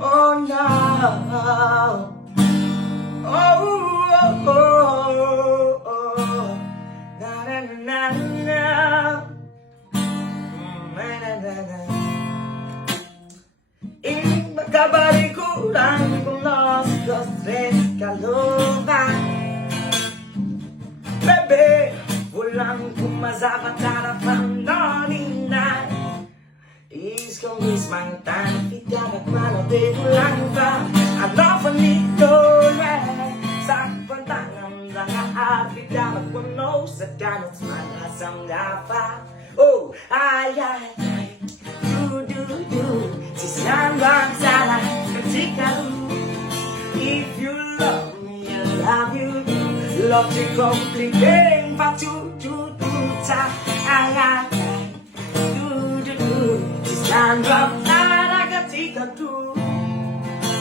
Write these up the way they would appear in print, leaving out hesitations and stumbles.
Oh no. Oh, oh, oh, oh. Na na na na. Na na na na. Magkabalikuran kung lost ko stress kalokan. Bebe, walang kumasapat harapan noning night. Is kung is my time, tidak at malabi lang ba? Ano pa nito, yeah. Sa pantangan lang at tidak magpuno sa ganot malasang dapat. Oh, ay, ay, ay, do. Sisambang salah ketika lu. If you love me, I love you. Love to complicate, but you tak angat. Do. Sisambang salah ketika lu.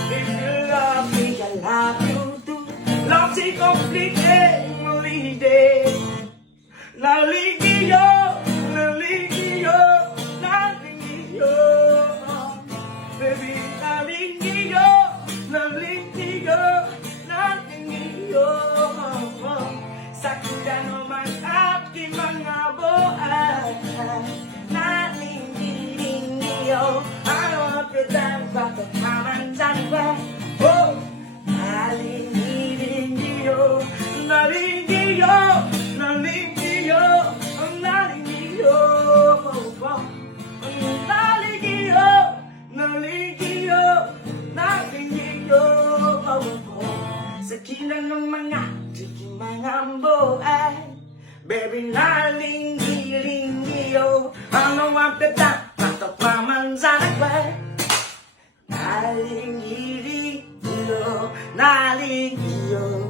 If you love me, I love you too. Love to complicate, melide. Naligio. Baby, nalingiyo sa kudano man aking mga buhay. Nalingiyo, ano ang pretend bakit naman dyan ba? Oh, nalingiyo, sa kilang ng mga tiking mga buhay. Baby, nalingiyo, ano ang petang patapaman sa nagway. Nalingiyo